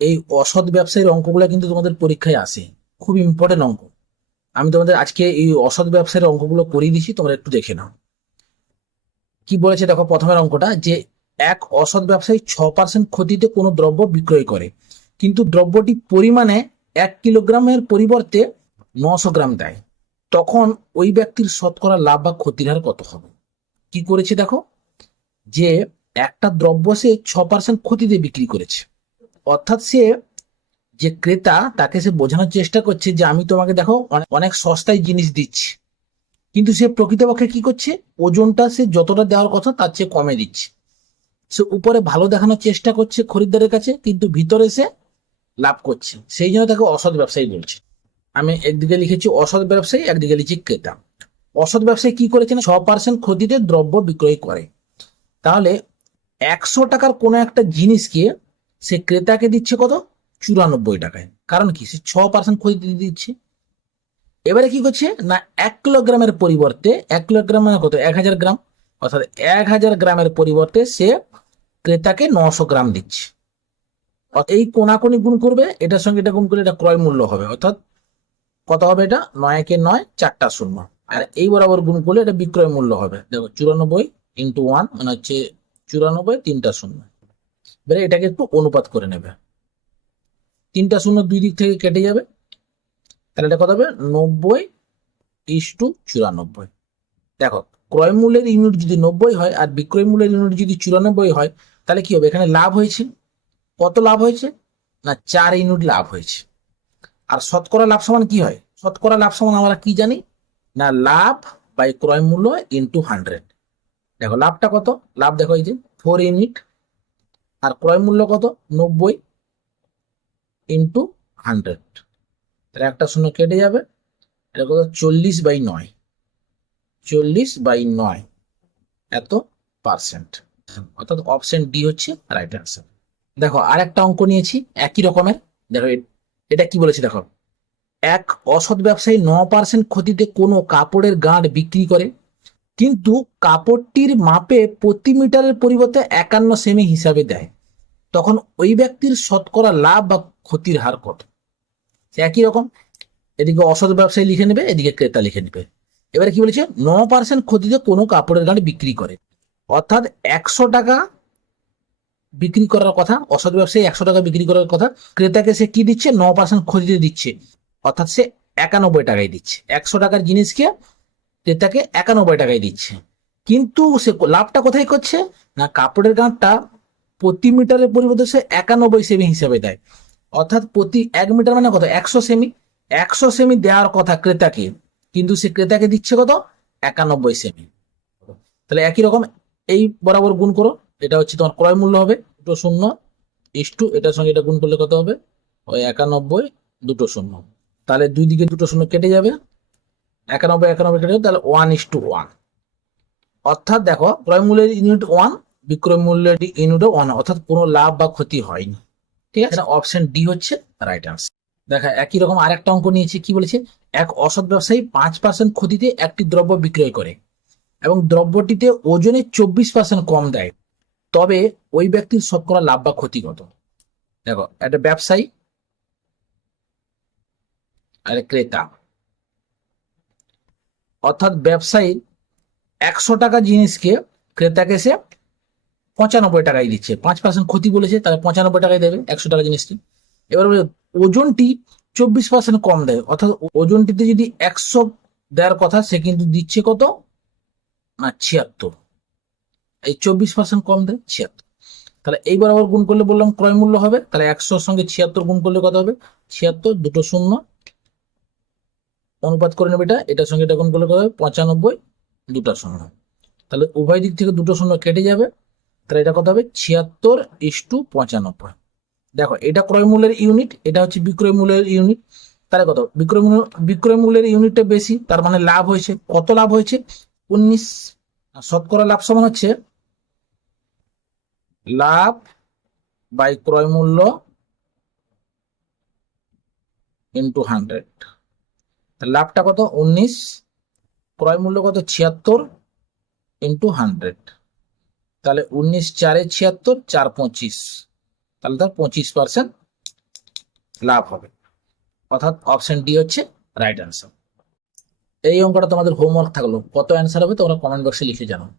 এই অসৎ ব্যবসায়ীর অঙ্কগুলো কিন্তু তোমাদের পরীক্ষায় আসে। খুব ইম্পর্টেন্ট অঙ্ক। আমি তোমাদের আজকে এই অসৎ ব্যবসায়ীর অঙ্কগুলো করিয়ে দিচ্ছি, তোমরা একটু দেখে নাও। কি বলেছে দেখো প্রথমের অঙ্কটা, যে এক অসৎ ব্যবসায়ী ছ পার্সেন্ট ক্ষতিতে কোনো দ্রব্য বিক্রয় করে, কিন্তু দ্রব্যটি পরিমাণে এক কিলোগ্রামের পরিবর্তে নশো গ্রাম দেয়। তখন ওই ব্যক্তির শতকরা লাভ বা ক্ষতির হার কত হবে? কি করেছে দেখো? যে একটা দ্রব্য সে ছ পার্সেন্ট ক্ষতিতে বিক্রি করেছে। অর্থাৎ সে যে ক্রেতা, তাকে সে বোঝানোর চেষ্টা করছে যে আমি তোমাকে দেখো অনেক- সস্তায় জিনিস দিচ্ছি। কিন্তু সে প্রকৃতপক্ষে কি করছে? ওজনটা সে যতটা দেওয়ার কথা তার চেয়ে কমে দিচ্ছে। সে উপরে ভালো দেখানোর চেষ্টা করছে খরিদ্দারের কাছে, কিন্তু ভিতরে সে লাভ করছে। সেই জন্য তাকে অসৎ ব্যবসায়ী বলছে। আমি একদিকে লিখেছি, অসৎ ব্যবসায়ী একদিকে লিখেছি, ক্রেতা অসৎ ব্যবসায়ী কি করেছে না? ছ পার্সেন্ট ক্ষতিতে দ্রব্য বিক্রয় করে। তাহলে একশো টাকার কোনো একটা জিনিসকে সে ক্রেতাকে দিচ্ছে কত? চুরানব্বই টাকায়। কারণ কি? সে ছ পার্সেন্ট ক্ষতিতে দিচ্ছে। এবারে কি করছে? না, এক কিলোগ্রামের পরিবর্তে, এক কিলোগ্রাম মানে কত? এক হাজার গ্রাম। অর্থাৎ এক হাজার গ্রামের পরিবর্তে সে ক্রেতাকে নশো গ্রাম দিচ্ছে। এই কোনাকুনি গুণ করবে, এটার সঙ্গে এটা গুণ করলে এটা ক্রয় মূল্য হবে। অর্থাৎ কত হবে এটা? নয় কে নয়, চারটা শূন্য। আর এই বরাবর গুণ করলে এটা বিক্রয় মূল্য হবে। দেখো, চুরানব্বই ইন্টু ওয়ান মানে হচ্ছে চুরানব্বই, তিনটা শূন্য। এবারে এটাকে একটু অনুপাত করে নেবে। তিনটা শূন্য দুই দিক থেকে কেটে যাবে। তাহলে এটা কত হবে? নব্বই ইস টু চুরানব্বই। দেখো, ক্রয় মূল্যের ইউনিট যদি নব্বই হয় আর বিক্রয় মূল্যের ইউনিট যদি চুরানব্বই হয়, তাহলে কি হবে? এখানে লাভ হয়েছে। কত লাভ হয়েছে? না, চার ইউনিট লাভ হয়েছে। আর শতকরা লাভ সমান কি হয়? শতকরা লাভ সমান আমরা কি জানি? না, লাভ বাই ক্রয় মূল্য ইন্টু হান্ড্রেড দেখো, লাভটা কত? লাভ দেখো এই যে ফোর ইউনিট আর ক্রয় মূল্য কত? নব্বই ইন্টু হান্ড্রেড তাহলে একটা শূন্য কেটে যাবে। এটা কত? চল্লিশ বাই নয়। চল্লিশ বাই নয়। এত পার্সেন্ট অর্থাৎ অপশন ডি হচ্ছে রাইট অ্যান্সার দেখো আর একটা অঙ্ক নিয়েছি, একই রকমের। দেখো এটা কি বলেছে দেখো? এক অসৎ ব্যবসায়ী ন পার্সেন্ট ক্ষতিতে কোনো কাপড়ের গাঁট বিক্রি করে। কিন্তু কাপড়টির মাপে প্রতি মিটারের পরিবর্তে একান্ন সেমি হিসাবে দেয়। তখন ওই ব্যক্তির শতকরা লাভ বা ক্ষতির হার কত? একই রকম। এদিকে অসৎ ব্যবসায়ী লিখে নেবে, এদিকে ক্রেতা লিখে নেবে। এবারে কি বলেছে? ন পার্সেন্ট ক্ষতিতে কোনো কাপড়ের গাঁট বিক্রি করে। অর্থাৎ একশো টাকা বিক্রি করার কথা, অসৎ ব্যবসায়ী একশো টাকা বিক্রি করার কথা, ক্রেতাকে সে কি দিচ্ছে? ন পার্সেন্ট ক্ষতিতে দিচ্ছে। অর্থাৎ সে একানব্বই টাকায় দিচ্ছে। একশো টাকার জিনিসকে ক্রেতাকে একানব্বই টাকায় দিচ্ছে। কিন্তু সে লাভটা কোথায় করছে? না, কাপড়ের গাঁটটা প্রতি মিটারের পরিবর্তে সে একানব্বই সেমি হিসাবে দেয়। অর্থাৎ প্রতি এক মিটার মানে কত? একশো সেমি। একশো সেমি দেওয়ার কথা ক্রেতাকে। কিন্তু সে ক্রেতাকে দিচ্ছে কত? একানব্বই সেমি। তাহলে একই রকম এই বরাবর গুণ করো। এটা হচ্ছে তোমার ক্রয় মূল্য হবে দুটো শূন্য ইস্টু এটার সঙ্গে এটা গুণ করলে কত হবে? ওই একানব্বই দুটো শূন্য। তাহলে দুই দিকে দুটো শূন্য কেটে যাবে। একানব্বই একানব্বই কেটে তাহলে ওয়ান ইস টু ওয়ান অর্থাৎ দেখো, ক্রয় মূল্যের ইউনিট ওয়ান বিক্রয় মূল্যের ইউনিট ওয়ান অর্থাৎ কোনো লাভ বা ক্ষতি হয়নি। ঠিক আছে? অপশন ডি হচ্ছে রাইট আনসার দেখা, একই রকম আরেকটা অঙ্ক নিয়েছি, কি বলেছে? এক অসৎ ব্যবসায়ী পাঁচ পার্সেন্ট ক্ষতিতে একটি দ্রব্য বিক্রয় করে এবং দ্রব্যটিতে ওজনে চব্বিশ পার্সেন্ট কম দেয়। তবে ওই ব্যক্তির শতকরা লাভ বা ক্ষতি কত দেখো, একটা ব্যবসায়ী আর ক্রেতা। অর্থাৎ ব্যবসায়ী একশো টাকা জিনিসকে ক্রেতাকে সে পঁচানব্বই টাকায় দিচ্ছে। পাঁচ পার্সেন্ট ক্ষতি বলেছে, তাহলে পঁচানব্বই টাকায় দেবে একশো টাকা জিনিসটি এবার ওজনটি চব্বিশ পার্সেন্ট কম দেয়। অর্থাৎ ওজনটিতে যদি একশো দেওয়ার কথা, সে কিন্তু দিচ্ছে কত? না, ছিয়াত্তর। এই চব্বিশ পার্সেন্ট কম দেয়, ছিয়াত্তর। তাহলে এই বরাবর গুণ করলে বললাম ক্রয় মূল্য হবে, তাহলে একশোর সঙ্গে ছিয়াত্তর গুণ করলে কত হবে? ছিয়াত্তর, দুটো শূন্য অনুপাত করে নেবে এটা, এটার সঙ্গে এটা কোন করলে হবে? পঁচানব্বই দুটো শূন্য তাহলে উভয় দিক থেকে দুটো শূন্য কেটে যাবে। তাহলে এটা কত হবে? ছিয়াত্তর ইস টু পঁচানব্বই। দেখো, এটা ক্রয় মূল্যের ইউনিট, এটা হচ্ছে বিক্রয় মূল্যের ইউনিট। তাহলে কত? বিক্রয় মূল্য, বিক্রয় মূল্যের ইউনিটটা বেশি, তার মানে লাভ হয়েছে। কত লাভ হয়েছে? উনিশ। শতকরা লাভ সমান হচ্ছে? লাভ বাই ক্রয় মূল্য ইন্টু হান্ড্রেড। লাভটা কত? উনিশ। ক্রয় মূল্য কত? ছিয়াত্তর ইন্টু হান্ড্রেড তাহলে উনিশ চারে ছিয়াত্তর, চার পঁচিশ। তাহলে তার পঁচিশ পার্সেন্ট লাভ হবে। অর্থাৎ অপশন ডি হচ্ছে রাইট অ্যান্সার এই অঙ্কটা তোমাদের হোমওয়ার্ক থাকল। কত অ্যান্সার হবে তোমরা কমেন্ট বক্সে লিখে জানাও।